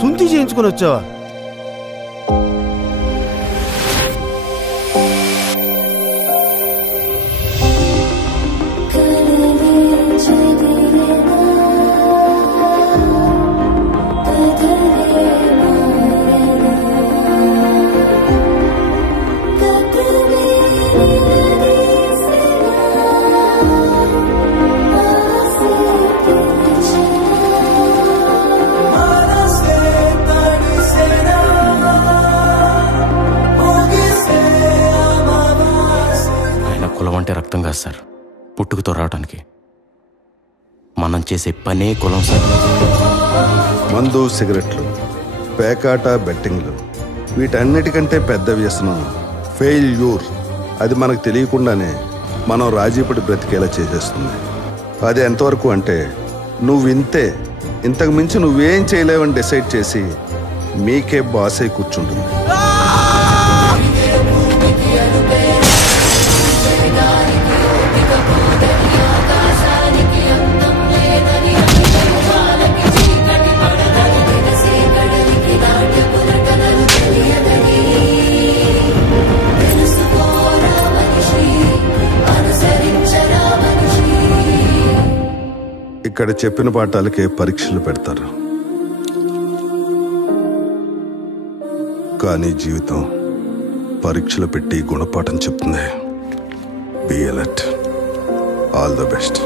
సుంతి చేయించుకొని వచ్చావా? కులం అంటే రక్తం కాదు సార్, పుట్టుకతో రావడానికి. మనం చేసే పనే కులం సార్. మందు, సిగరెట్లు, పేకాట, బెట్టింగ్లు, వీటన్నిటికంటే పెద్ద వ్యసనం ఫెయిల్యూర్. అది మనకు తెలియకుండానే మనం రాజీపడి బ్రతికేలా చేసేస్తుంది. అది ఎంతవరకు అంటే నువ్వు ఇంతే, ఇంతకు మించి నువ్వేం చేయలేవని డిసైడ్ చేసి మీకే బాస్ అయి కూర్చుంటుంది. ఇక్కడ చెప్పిన పాఠాలకే పరీక్షలు పెడతారు, కానీ జీవితం పరీక్షలు పెట్టి గుణపాఠం చెప్తుంది. Be alert. All the best.